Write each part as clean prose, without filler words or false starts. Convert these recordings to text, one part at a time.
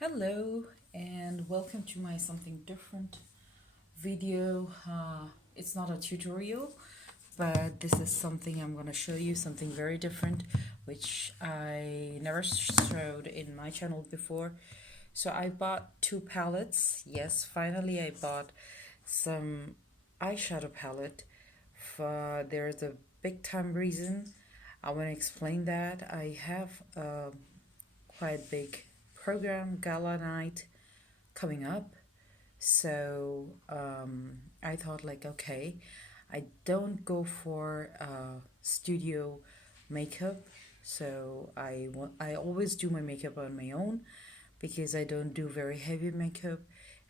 Hello and welcome to my something different video. It's not a tutorial, but this is something I'm going to show you, something very different which I never showed in my channel before. So I bought two palettes. Yes, finally I bought some eyeshadow palette. There's a big time reason. I want to explain that. I have a quite big program, gala night, coming up. So I thought like, okay, I don't go for studio makeup. So I always do my makeup on my own because I don't do very heavy makeup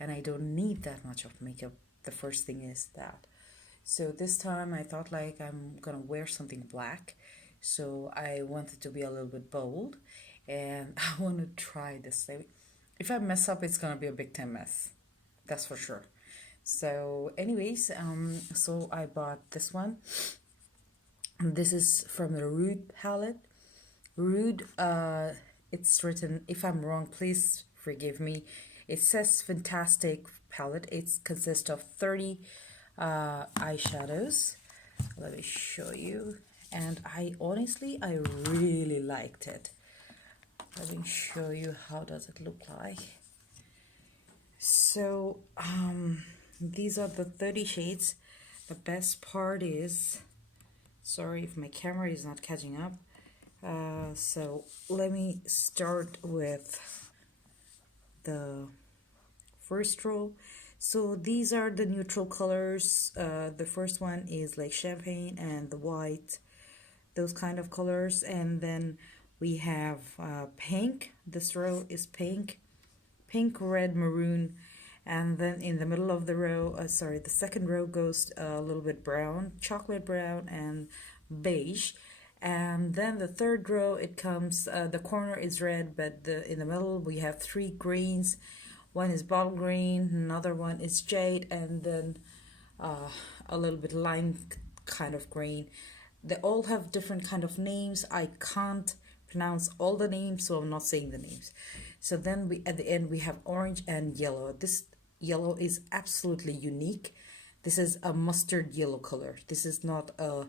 and I don't need that much of makeup. The first thing is that. So this time I thought like I'm gonna wear something black. So I wanted to be a little bit bold and I want to try this thing. If I mess up, it's gonna be a big time mess. That's for sure. So anyways, so I bought this one. This is from the Rude palette. Rude, it's written, if I'm wrong, please forgive me. It says Fantastique palette. It consists of 30 eyeshadows. Let me show you. And I really liked it. Let me show you how does it look like. So these are the 30 shades. The best part is, sorry if my camera is not catching up. So let me start with the first row. So these are the neutral colors. The first one is like champagne and the white, those kind of colors. And then we have pink. This row is pink, red, maroon. And then in the middle of the row, the second row goes a little bit brown, chocolate brown and beige. And then the third row, it comes, the corner is red, but in the middle we have three greens. One is bottle green, another one is jade, and then a little bit lime kind of green. They all have different kind of names. I can't pronounce all the names, so I'm not saying the names. So then at the end we have orange and yellow. This yellow is absolutely unique. This is a mustard yellow color. This is not a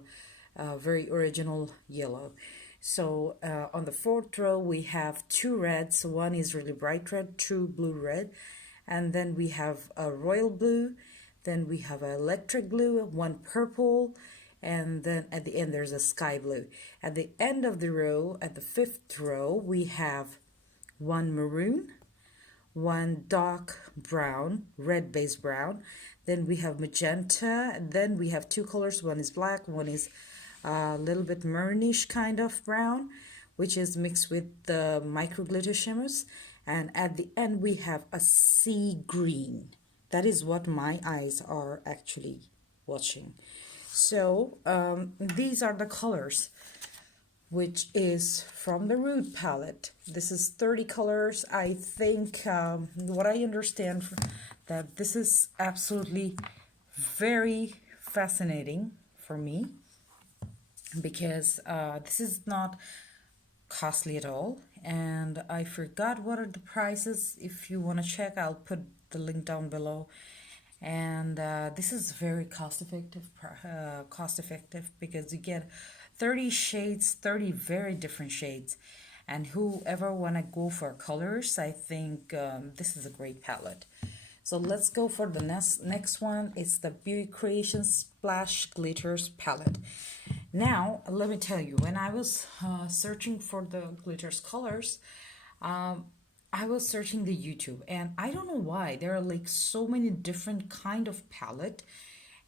very original yellow. So on the fourth row we have two reds. One is really bright red, true blue red, and then we have a royal blue, then we have an electric blue, one purple, and then at the end there's a sky blue. At the end of the row, at the fifth row, we have one maroon, one dark brown, red base brown, then we have magenta, and then we have two colors. One is black, one is a little bit maroonish kind of brown, which is mixed with the micro glitter shimmers. And at the end we have a sea green. That is what my eyes are actually watching. So these are the colors, which is from the Rude palette. This is 30 colors. I think what I understand that this is absolutely very fascinating for me because this is not costly at all, and I forgot what are the prices. If you want to check, I'll put the link down below. And this is very cost effective because you get 30 shades, 30 very different shades, and whoever want to go for colors, I think this is a great palette. So let's go for the next one. It's the Beauty Creations Splash Glitters palette. Now let me tell you, when I was searching for the glitters colors, I was searching the YouTube, and I don't know why there are like so many different kind of palette,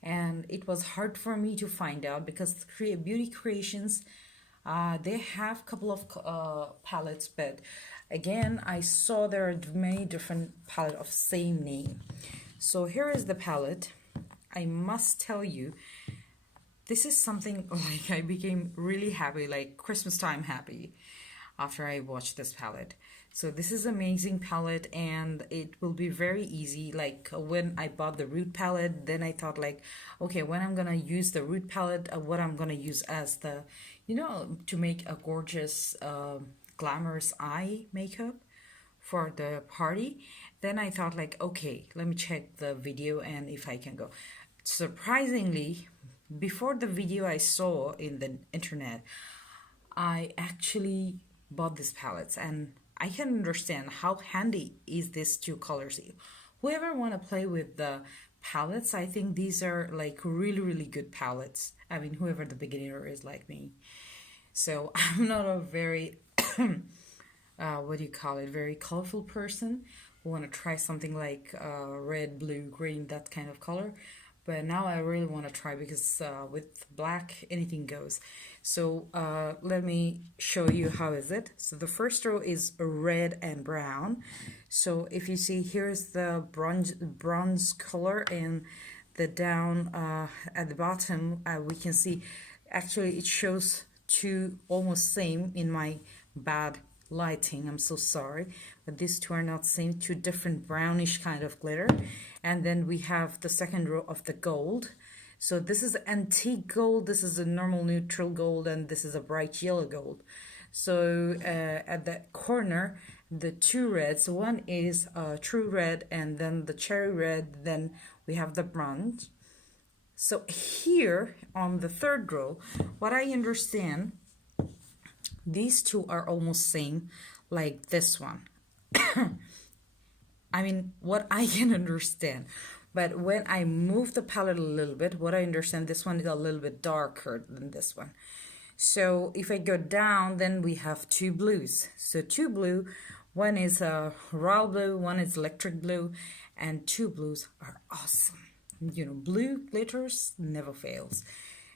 and it was hard for me to find out because Beauty Creations, they have couple of palettes, but again I saw there are many different palette of same name. So here is the palette. I must tell you, this is something like I became really happy, like Christmas time happy, after I watched this palette. So this is amazing palette, and it will be very easy. Like when I bought the Root palette, then I thought like, okay, when I'm gonna use the Root palette, what I'm gonna use as the, to make a gorgeous glamorous eye makeup for the party. Then I thought like, okay, let me check the video and if I can go. Surprisingly, before the video I saw in the internet, I actually bought these palettes, and I can understand how handy is this two colors. Whoever want to play with the palettes, I think these are like really good palettes. I mean, whoever the beginner is like me. So I'm not a very what do you call it, very colorful person who want to try something like red, blue, green, that kind of color. But now I really want to try, because with black anything goes. So let me show you how is it. So the first row is red and brown. So if you see, here's the bronze color, and the down at the bottom we can see actually it shows two almost same. In my bad lighting, I'm so sorry, but these two are not same, two different brownish kind of glitter. And then we have the second row of the gold. So this is antique gold, this is a normal neutral gold, and this is a bright yellow gold. So at the corner, the two reds, one is true red, and then the cherry red, then we have the bronze. So here on the third row, what I understand, these two are almost same, like this one. I mean, what I can understand. But when I move the palette a little bit, what I understand, this one is a little bit darker than this one. So if I go down, then we have two blues. So two blue, one is royal blue, one is electric blue, and two blues are awesome. You know, blue glitters never fails.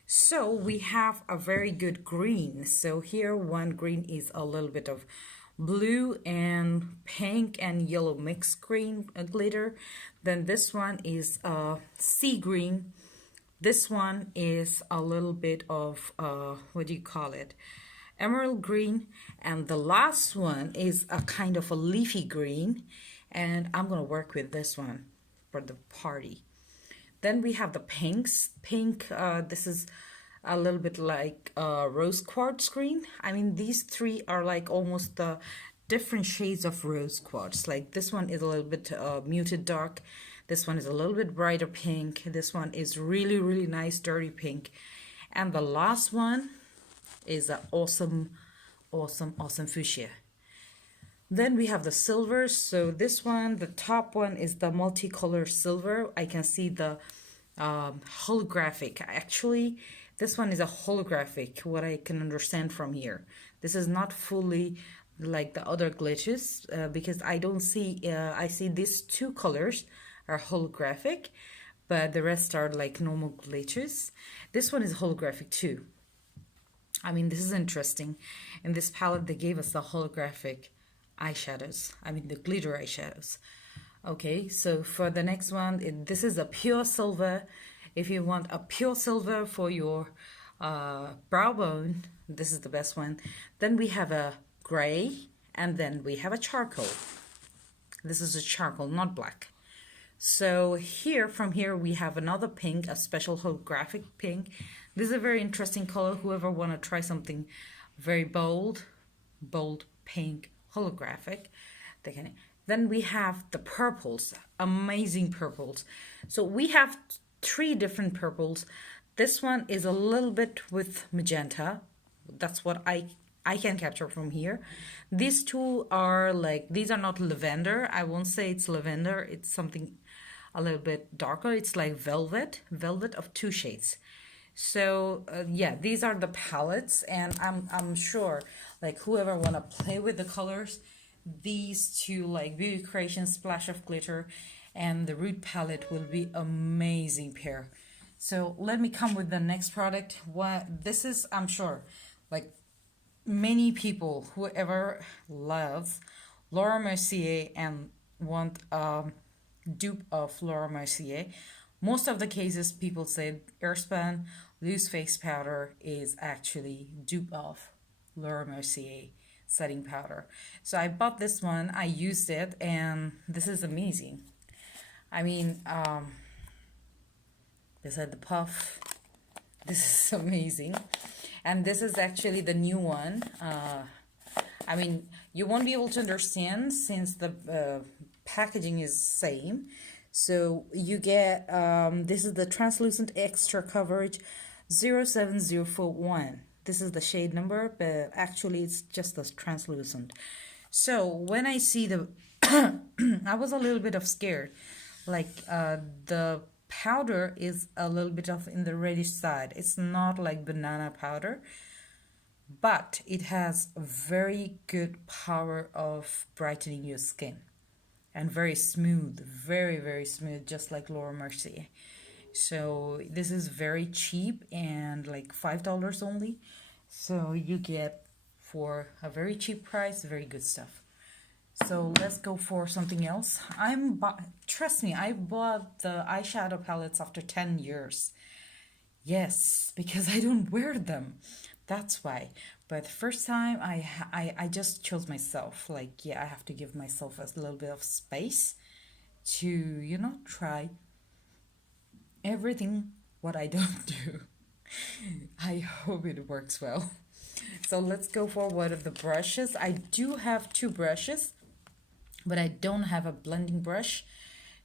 So we have a very good green. So here one green is a little bit of blue and pink and yellow mixed green glitter. Then this one is sea green. This one is a little bit of what do you call it, emerald green. And the last one is a kind of a leafy green, and I'm gonna work with this one for the party. Then we have the pinks. Pink, this is a little bit like rose quartz green. I mean, these three are like almost the different shades of rose quartz. Like this one is a little bit muted dark. This one is a little bit brighter pink. This one is really nice dirty pink. And the last one is an awesome fuchsia. Then we have the silvers. So this one, the top one is the multicolor silver. I can see the holographic. Actually, this one is a holographic, what I can understand from here. This is not fully like the other glitches because I don't see, I see these two colors are holographic, but the rest are like normal glitches. This one is holographic too. I mean, this is interesting. In this palette, they gave us the holographic eyeshadows. I mean, the glitter eyeshadows. Okay, so for the next one, this is a pure silver. If you want a pure silver for your brow bone, this is the best one. Then we have a gray, and then we have a charcoal. This is a charcoal, not black. So here, from here, we have another pink, a special holographic pink. This is a very interesting color. Whoever want to try something very bold pink holographic, they can. Then we have the purples, amazing purples. So we have three different purples. This one is a little bit with magenta. That's what I can capture from here. These two are like, these are not lavender. I won't say it's lavender. It's something a little bit darker. It's like velvet of two shades. So yeah, these are the palettes, and I'm sure like whoever wanna play with the colors, these two like Beauty Creations Splash of Glitter and the Root palette will be amazing pair. So let me come with the next product. What this is, I'm sure like many people, whoever loves Laura Mercier and want dupe of Laura Mercier, most of the cases people say Airspun loose face powder is actually dupe of Laura Mercier setting powder. So I bought this one, I used it, and this is amazing. I mean, this had the puff. This is amazing. And this is actually the new one. I mean, you won't be able to understand since the packaging is same. So you get, this is the translucent extra coverage 07041. This is the shade number, but actually it's just the translucent. So when I see the, I was a little bit of scared. Like the powder is a little bit of in the reddish side. It's not like banana powder, but it has very good power of brightening your skin and very smooth, very smooth, just like Laura Mercier. So this is very cheap and like $5 only. So you get for a very cheap price, very good stuff. So let's go for something else. Trust me, I bought the eyeshadow palettes after 10 years. Yes, because I don't wear them. That's why. But first time I just chose myself. Like, yeah, I have to give myself a little bit of space to, you know, try everything what I don't do. I hope it works well. So let's go for one of the brushes. I do have two brushes, but I don't have a blending brush.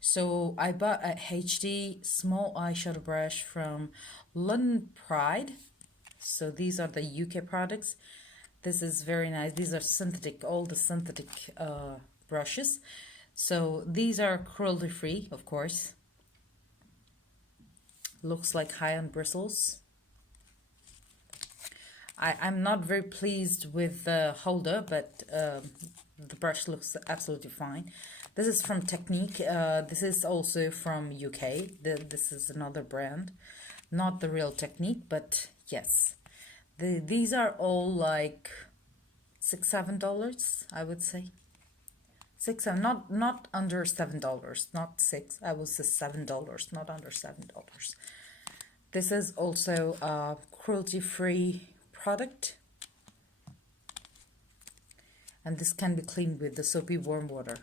So I bought a HD small eyeshadow brush from London Pride. So these are the UK products. This is very nice. These are synthetic, all the synthetic brushes. So these are cruelty free, of course. Looks like high-end bristles. I'm not very pleased with the holder, but the brush looks absolutely fine. This is from Technic. This is also from UK. This is another brand. Not the real Technic, but yes. These are all like $6-7, I would say. Not under $7, not $6. I will say $7, not under $7. This is also a cruelty-free product, and this can be cleaned with the soapy warm water.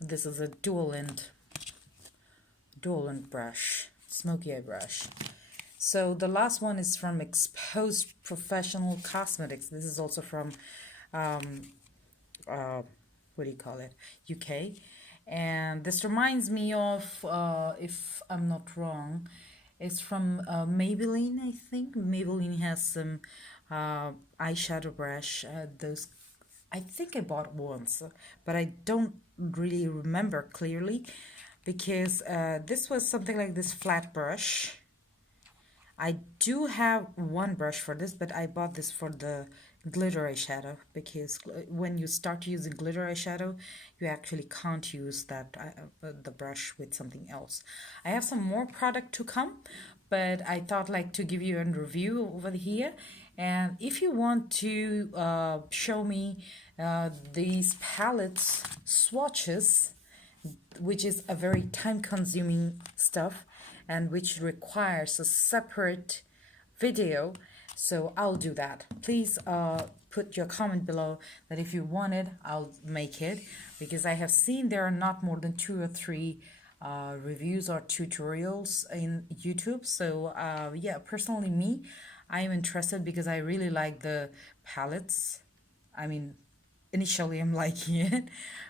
This is a dual end brush, smoky eye brush. So the last one is from Exposed Professional Cosmetics. This is also from what do you call it, UK, and this reminds me of, if I'm not wrong, it's from Maybelline. I think Maybelline has some eyeshadow brush. Those I think I bought once, but I don't really remember clearly, because this was something like this flat brush. I do have one brush for this, but I bought this for the glitter eyeshadow, because when you start using glitter eyeshadow, you actually can't use that the brush with something else. I have some more product to come, but I thought like to give you a review over here. And if you want to show me these palettes swatches, which is a very time-consuming stuff and which requires a separate video, so I'll do that. Please put your comment below that if you want it, I'll make it, because I have seen there are not more than 2 or 3 reviews or tutorials in YouTube. So yeah, personally me, I am interested because I really like the palettes. I mean, initially I'm liking it,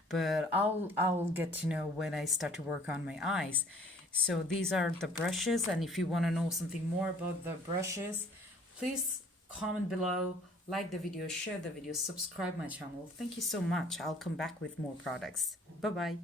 but I'll get to know when I start to work on my eyes. So these are the brushes, and if you want to know something more about the brushes, please comment below, like the video, share the video, subscribe my channel. Thank you so much. I'll come back with more products. Bye-bye.